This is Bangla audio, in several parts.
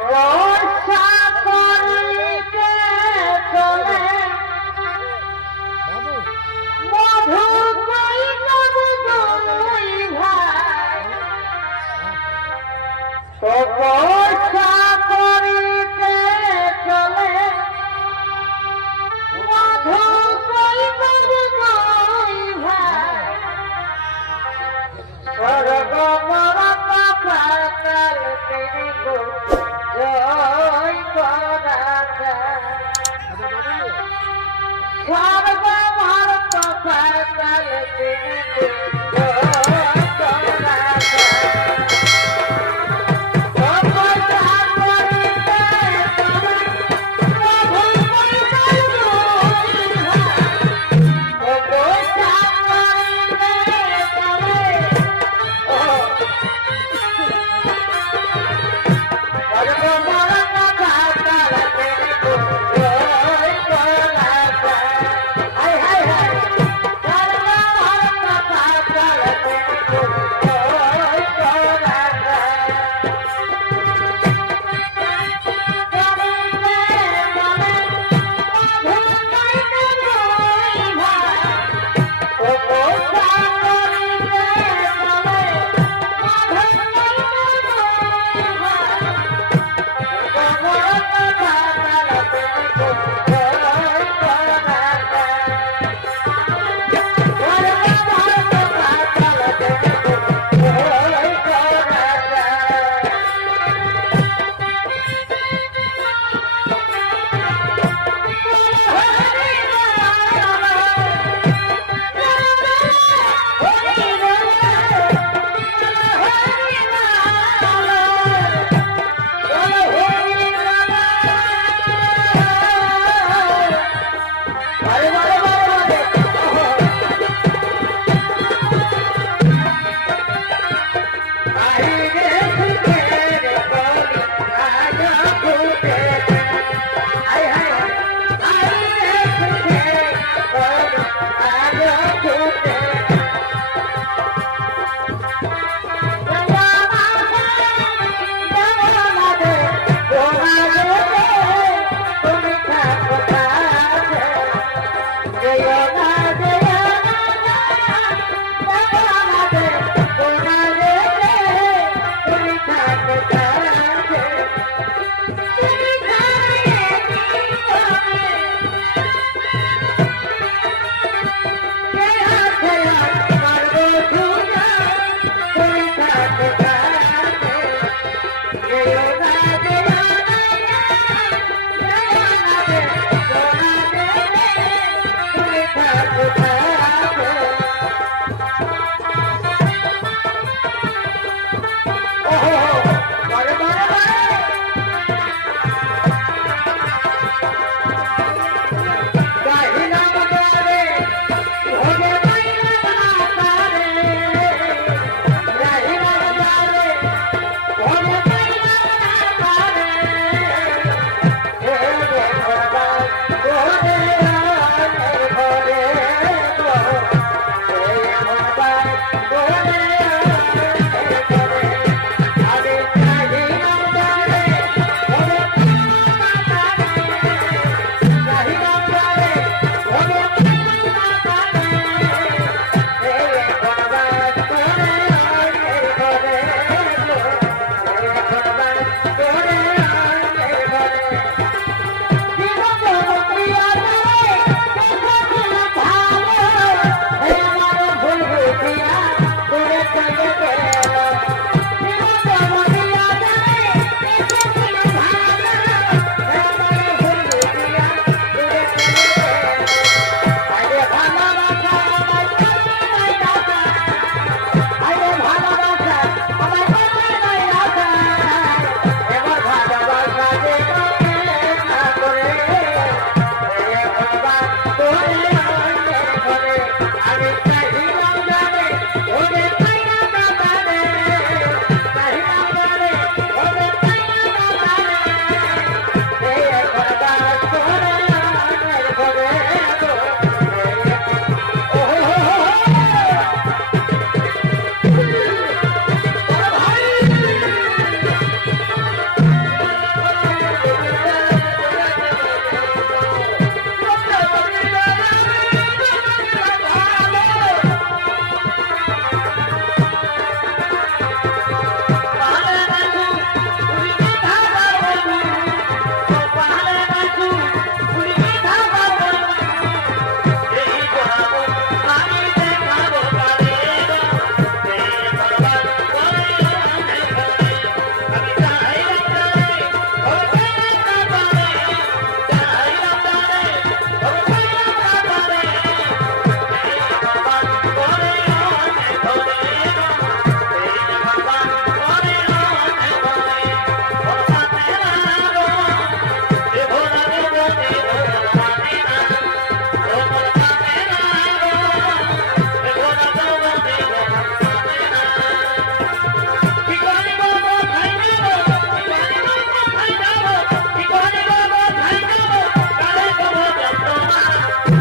one. করা যায় স্বর্গ Bye.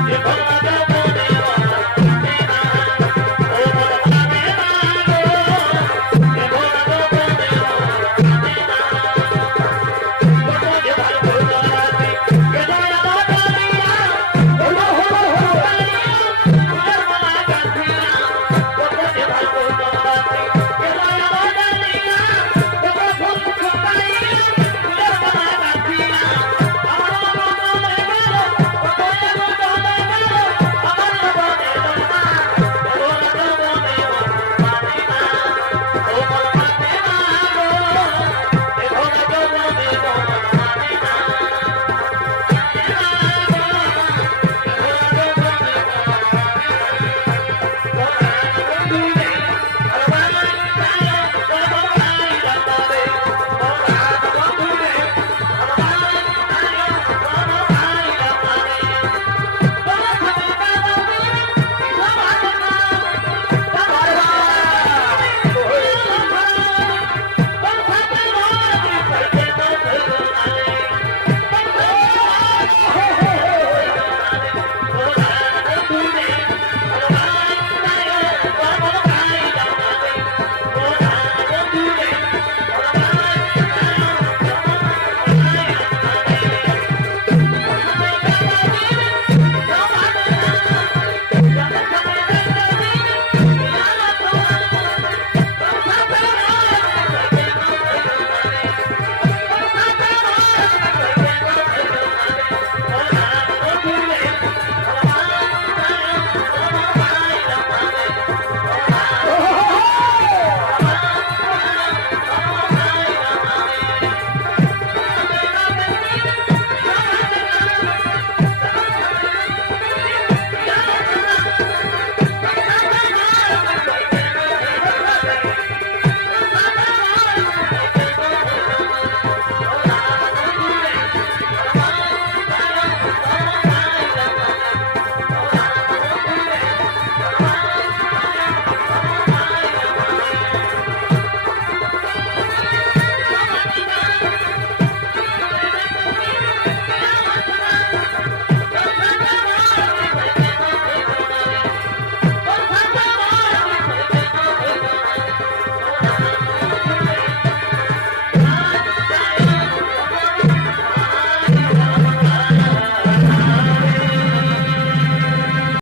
Yeah.